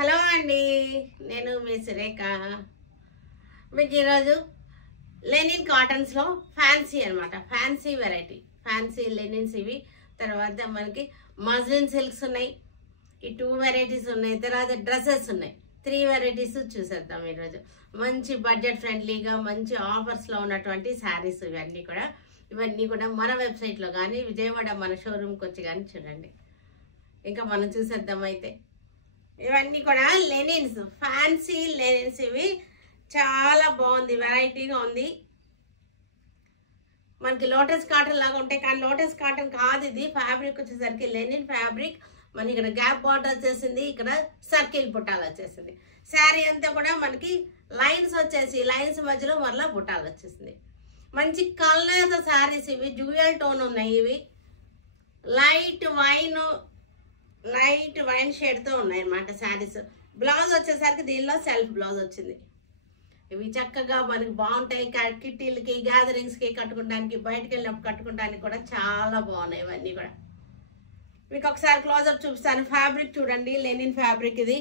Hello అండి, నేను మీ సురేఖ. మీకు ఈరోజు లెనిన్ కాటన్స్లో ఫ్యాన్సీ అనమాట, ఫ్యాన్సీ వెరైటీ, ఫ్యాన్సీ లెనిన్స్ ఇవి. తర్వాత మనకి మజ్లిన్ సిల్క్స్ ఉన్నాయి, ఈ 2 వెరైటీస్ ఉన్నాయి. తర్వాత డ్రెస్సెస్ ఉన్నాయి, 3 వెరైటీస్ చూసేద్దాం ఈరోజు. మంచి బడ్జెట్ ఫ్రెండ్లీగా మంచి ఆఫర్స్లో ఉన్నటువంటి శారీస్ ఇవన్నీ కూడా మన వెబ్సైట్లో కానీ విజయవాడ మన షోరూమ్కి వచ్చి కానీ చూడండి. ఇంకా మనం చూసేద్దాం. అయితే ఇవన్నీ కూడా లెనిన్స్, ఫ్యాన్సీ లెనిన్స్. ఇవి చాలా బాగుంది, వెరైటీగా ఉంది. మనకి లోటస్ కాటన్ లాగా ఉంటాయి, కానీ లోటస్ కాటన్ కాదు ఇది. ఫ్యాబ్రిక్ వచ్చేసరికి లెనిన్ ఫ్యాబ్రిక్. మనకి ఇక్కడ గ్యాప్ బార్డర్ వచ్చేసింది, ఇక్కడ సర్కిల్ బుట్టాలు వచ్చేసింది. శారీ అంతా కూడా మనకి లైన్స్ వచ్చేసి లైన్స్ మధ్యలో మరలా బుట్టాలు వచ్చేసింది. మంచి కలర్ శారీస్ ఇవి, డ్యూయల్ టోన్ ఉన్నాయి. ఇవి లైట్ వైన్ షేడ్తో ఉన్నాయి అన్నమాట శారీస్. బ్లౌజ్ వచ్చేసరికి దీనిలో సెల్ఫ్ బ్లౌజ్ వచ్చింది. ఇవి చక్కగా మనకి బాగుంటాయి, కిట్టీలకి గ్యాదరింగ్స్కి కట్టుకోవడానికి, బయటకు వెళ్ళినప్పుడు కట్టుకోవడానికి కూడా చాలా బాగున్నాయి. ఇవన్నీ కూడా మీకు ఒకసారి క్లోజప్ చూపిస్తాను. ఫ్యాబ్రిక్ చూడండి, లెనిన్ ఫ్యాబ్రిక్. ఇది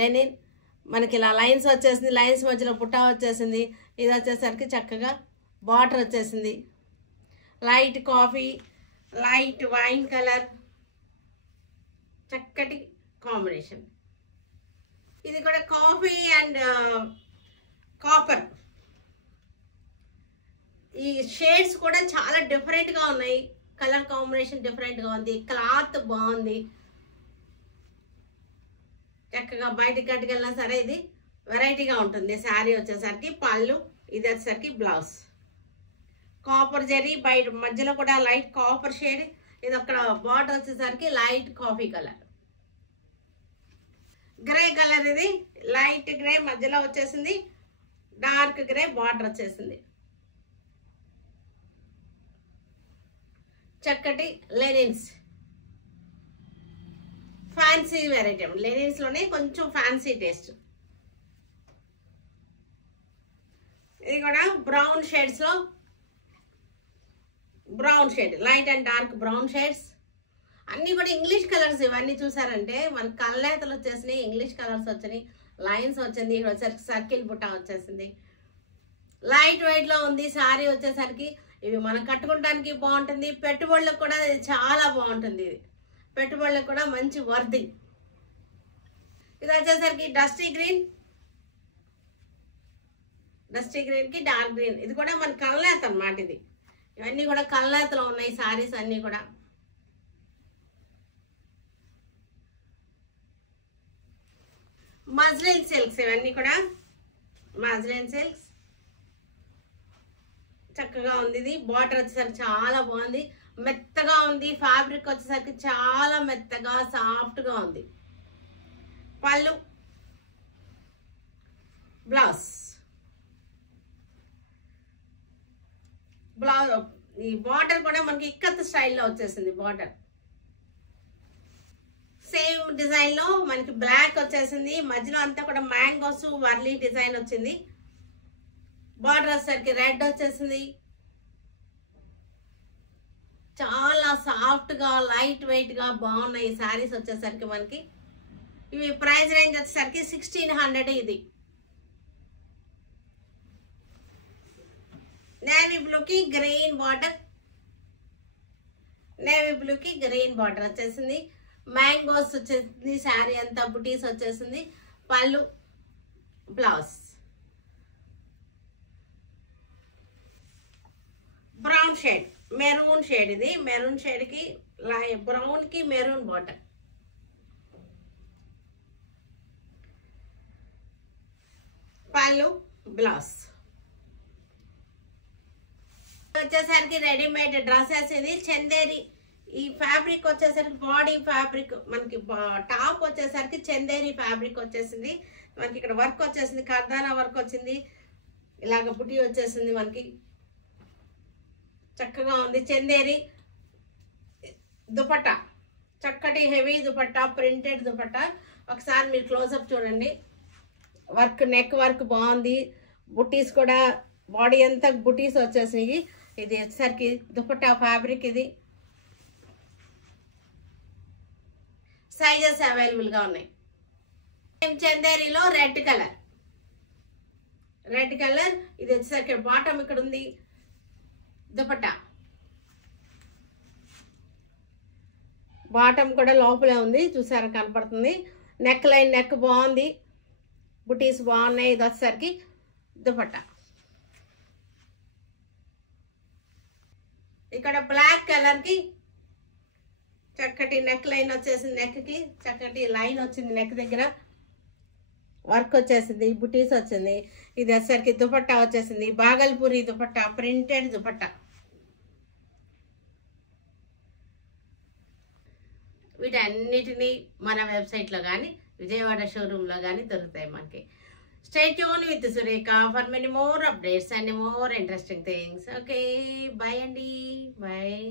లెనిన్. మనకి ఇలా లైన్స్ వచ్చేసింది, లైన్స్ మధ్యలో పుట్టా వచ్చేసింది. ఇది వచ్చేసరికి చక్కగా బార్డర్ వచ్చేసింది. Light coffee, light wine colour, చక్కటి కాంబినేషన్. ఇది కూడా కాఫీ అండ్ కాపర్. ఈ షేడ్స్ కూడా చాలా డిఫరెంట్గా ఉన్నాయి, కలర్ కాంబినేషన్ డిఫరెంట్గా ఉంది. క్లాత్ బాగుంది, చక్కగా బయటకి కట్టుకెళ్ళినా సరే ఇది వెరైటీగా ఉంటుంది. శారీ వచ్చేసరికి పళ్ళు, ఇది వచ్చేసరికి బ్లౌజ్. కాపర్ జరీ, బయట మధ్యలో కూడా లైట్ కాపర్ షేడ్. ఇది అక్కడ బార్డర్ వచ్చేసరికి light coffee colour, grey colour. ఇది లైట్ గ్రే మధ్యలో వచ్చేసింది, డార్క్ గ్రే బార్డర్ వచ్చేసింది. చక్కటి లెనిన్స్, ఫ్యాన్సీ వెరైటీ. లెనిన్స్ లోనే కొంచెం ఫ్యాన్సీ టేస్ట్. ఇది కూడా బ్రౌన్ షేడ్స్ లో, brown shade, light and dark brown shades. అన్నీ కూడా ఇంగ్లీష్ కలర్స్. ఇవన్నీ చూసారంటే మన కళ్ళేతలు వచ్చేసినాయి, ఇంగ్లీష్ కలర్స్ వచ్చినాయి, లైన్స్ వచ్చింది. ఇక్కడ వచ్చేసరికి సర్కిల్ బుట్ట వచ్చేసింది. లైట్ వెయిట్ లో ఉంది శారీ వచ్చేసరికి. ఇవి మనం కట్టుకోవడానికి బాగుంటుంది, పెట్టుబడులకు కూడా ఇది చాలా బాగుంటుంది. ఇది పెట్టుబడులకు కూడా మంచి వర్ది. ఇది వచ్చేసరికి డస్టీ గ్రీన్ కి డార్క్ గ్రీన్. ఇది కూడా మన కళ్ళేత అన్నమాట. ఇది ఇవన్నీ కూడా కళ్ళేతలో ఉన్నాయి శారీస్ అన్నీ కూడా. మజ్లిన్ సిల్క్స్, ఇవన్నీ కూడా మజ్లిన్ సిల్క్స్. చక్కగా ఉంది. ఇది బార్డర్ వచ్చేసరికి చాలా బాగుంది, మెత్తగా ఉంది. ఫ్యాబ్రిక్ వచ్చేసరికి చాలా మెత్తగా సాఫ్ట్గా ఉంది. పళ్ళు, బ్లౌజ్. ఈ బార్డర్ కూడా మనకి ఇక్కత్ స్టైల్లో వచ్చేసింది. బార్డర్ సేమ్ డిజైన్ లో మనకి బ్లాక్ వచ్చేసింది, మధ్యలో అంతా కూడా మ్యాంగోస్ వర్లీ డిజైన్ వచ్చింది. బార్డర్ వచ్చేసరికి రెడ్ వచ్చేసింది. చాలా సాఫ్ట్ గా లైట్ వెయిట్ గా బాగున్నాయి శారీస్ వచ్చేసరికి మనకి. ఇవి ప్రైస్ రేంజ్ వచ్చేసరికి 1600. ఇది నేవీ బ్లూకి గ్రీన్ బార్డర్, నేవీ బ్లూకి గ్రీన్ బార్డర్ వచ్చేసింది. మ్యాంగోస్ వచ్చేసింది, శారీ అంతా బుటీస్ వచ్చేసింది. పళ్ళు, blouse. Brown shade, maroon shade. ఇది మెరూన్ షేడ్ కి బ్రౌన్ కి మెరూన్ బార్డర్. పళ్ళు, బ్లౌజ్. వచ్చేసరికి రెడీమేడ్ డ్రెస్సెస్. ఇది చందేరి. ఈ ఫ్యాబ్రిక్ వచ్చేసరికి బాడీ ఫ్యాబ్రిక్, మనకి టాప్ వచ్చేసరికి చందేరి ఫ్యాబ్రిక్ వచ్చేసింది. మనకి ఇక్కడ వర్క్ వచ్చేసింది, కర్దానా వర్క్ వచ్చింది, ఇలాగ బుటీ వచ్చేసింది. మనకి చక్కగా ఉంది. చందేరి దుపట్టా, చక్కటి హెవీ దుపట్టా, ప్రింటెడ్ దుపట్టా. ఒకసారి మీరు క్లోజప్ చూడండి. వర్క్, నెక్ వర్క్ బాగుంది. బుటీస్ కూడా బాడీ అంతా బుటీస్ వచ్చేసినాయి. ఇది వచ్చేసరికి దుపట్టా ఫ్యాబ్రిక్. ఇది సైజెస్ అవైలబుల్గా ఉన్నాయి. చందేరిలో రెడ్ కలర్, ఇది వచ్చేసరికి బాటమ్ ఇక్కడ ఉంది. దుపట్టా బాటమ్ కూడా లోపలే ఉంది, చూసారా కనపడుతుంది. నెక్ లైన్ నెక్ బాగుంది, బుటీస్ బాగున్నాయి. ఇది వచ్చేసరికి దుపట్టా. ఇక్కడ బ్లాక్ కలర్ కి చక్కటి నెక్ లైన్ వచ్చేసింది, నెక్ కి చక్కటి లైన్ వచ్చింది, నెక్ దగ్గర వర్క్ వచ్చేసింది, బుటీస్ వచ్చింది. ఇది వచ్చేసరికి దుపట్టా వచ్చేసింది, బాగల్పూరి దుపట్టా, ప్రింటెడ్ దుపట్టా. వీటన్నిటినీ మన వెబ్సైట్లో కానీ విజయవాడ షోరూంలో కానీ దొరుకుతాయి మనకి. Stay tuned with Surekha for many more updates and more interesting things. Okay, bye Andy. Bye.